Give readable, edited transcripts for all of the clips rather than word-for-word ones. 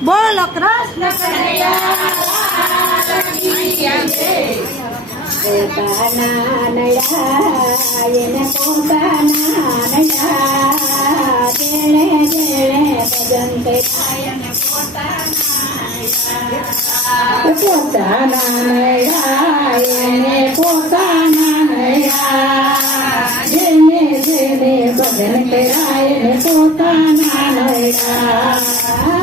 બોલો કૃષ્ણ પોતાના નડા એને પોતાના નડા જેણે જેણે ભજન કર્યા એને પોતાના નડા એને પોતાના નડા જેને જેને ભજન કર્યા એને પોતાના નડા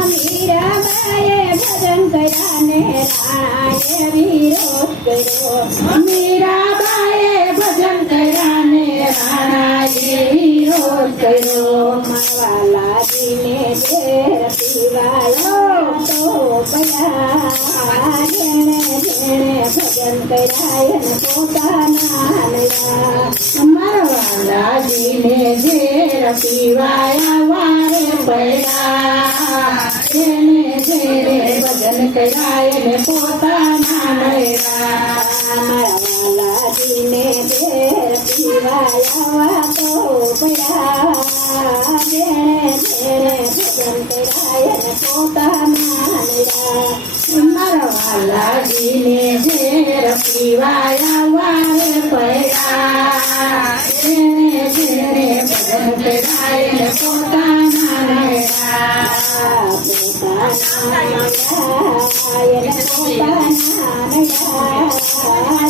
મીરાબાઈએ ભજન કર્યા ને રાણાએ વિરોધ કર્યો મીરાબાઈએ ભજન કર્યા ને રાણાએ વિરોધ કર્યો માવાલાજીને ઝેર પીવાયો તો પયા જેણે જેણે ભજન કર્યા એને પોતાના નયા માવાલાજીને ઝેર પીવાયા વારે પડ્યા જેને જેને ભજન કર્યા એને પોતાના નયા માવાલાજીને ઝેર પીવાયા તો પયા જેણે જેણે ભજન કર્યા એને પોતાના નયા માવાલાજીને ઝેર પીવાયા વારે પડ્યા જેણે જેણે ભજન કર્યા એને પોતાના નયા પોતાના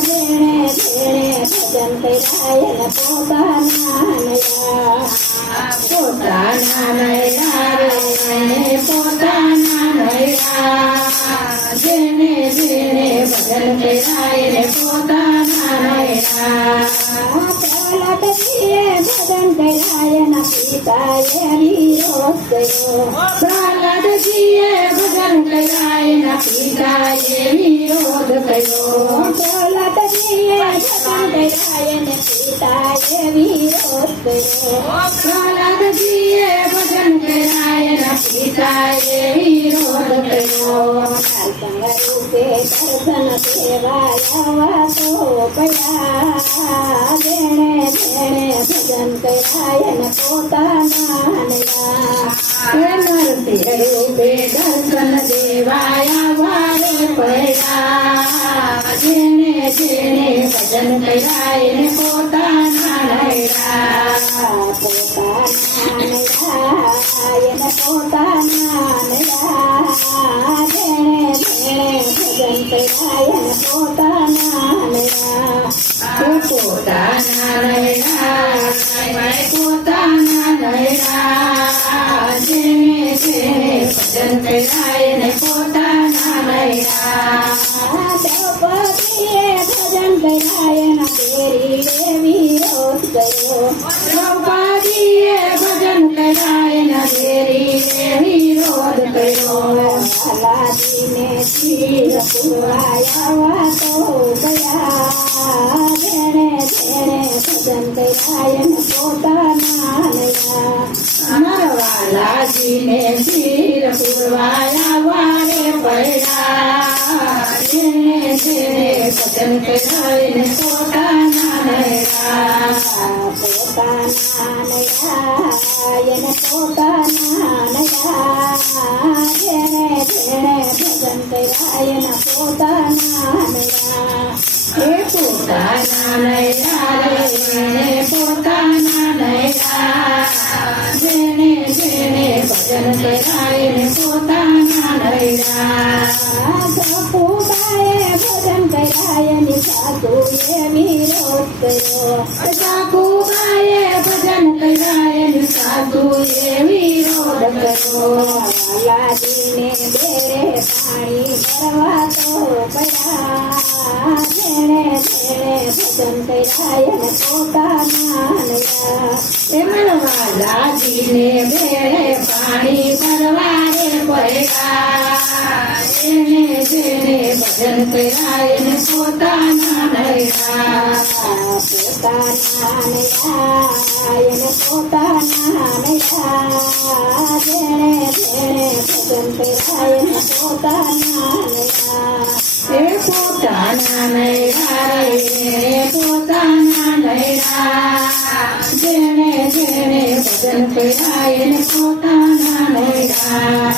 જેણે જેણે ભજન કર્યા એને પોતાના નયા પોતાના નયા રે પોતાના નયા જેણે જેણે ભજન કર્યા એને પોતાના નયા પ્રહલાદજીએ ભજન કર્યા એના પિતાએ વિરોધ કર્યો પ્રહલાદજીએ ભજન કર્યા એના પિતાએ વિરોધ કર્યો પ્રહલાદજીએ ભજન કર્યા એને પિતાએ વિરોધ કર્યો પ્રહલાદજીએ ભજન કર્યા એના પિતાએ વિરોધ કર્યો રૂપે દર્શન દેવાયા તો પયા જેણે જેણે ભજન કર્યા એને પોતાના નયા નરસિંહ રૂપે દર્શન દેવાયા વારે પડ્યા જેણે જેણે ભજન કર્યા એને પોતાના નયા પોતાના નયા એને પોતાના નયા જેણે જેણે ભજન કર્યા એને પોતાના નયા પોતાના નયા પોતાના નયા જેણે જેણે ભજન કર્યા એને પોતાના નયા દ્રૌપદીએ ભજન કર્યા એના દેરીએ વિરોધ કર્યો દ્રૌપદીએ ભજન કર્યા એના દેરીએ વિરોધ કર્યો લાલાજીને શિર પુરવાયા તો ગયા જેણે જેણે ભજન કર્યા એને પોતાના નયા મારવાલાજીને શિર પુરવાયા વારે પડ્યા જેણે જેણે ભજન કર્યા એને પોતાના નયા પોતાના નયા એને પોતાના નયા જેણે જેણે ભજન કર્યા એના પોતાના નયા એ પોતાના નયા રે પોતાના નયા જેણે જેણે ભજન કર્યા એને પોતાના નયા જપુબાએ ભજન કર્યા એની સાસુએ વિરોધ કર્યો જપુબાએ ભજન કર્યા એની સાસુએ વિરોધ કર્યો લાલાજીને બેરે પાણી ભરવા તો પડ્યા જેણે જેણે ભજન કર્યા એને પોતાના નયા લાલાજીને બેરે પાણી ભરવા રે પડ્યા જેણે જેણે ભજન કર્યા એને પોતાના નયા પોતાના નયા એને પોતાના નયા જેણે જેણે ભજન કર્યા એને પોતાના નયા એ પોતાના નયા રે પોતાના નયા જેણે જેણે ભજન કર્યા એને પોતાના નયા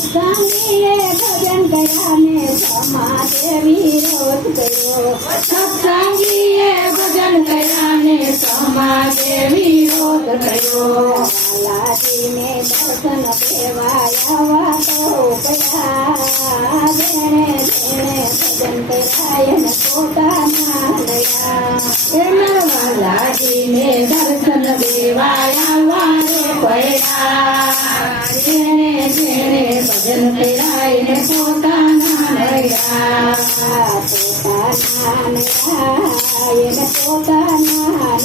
સત્સંગીએ ભજન કર્યા ને સમાજે વિરોધ કર્યો સત્સંગીએ ભજન કર્યા ને સમાજે વિરોધ કર્યો લાજીને દર્શન દેવાયા વાતો કયા જેણે જેણે ભજન કર્યા એને પોતાના લયા લાજીને દર્શન દેવાયા વારે પડ્યા જેણે જેણે ભજન કર્યા એને પોતાના લયા પોતાના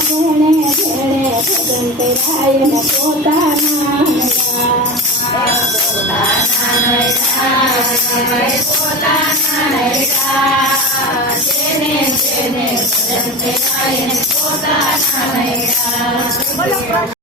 જેણે જેણે ભજન કર્યા એને પોતાના પોતાના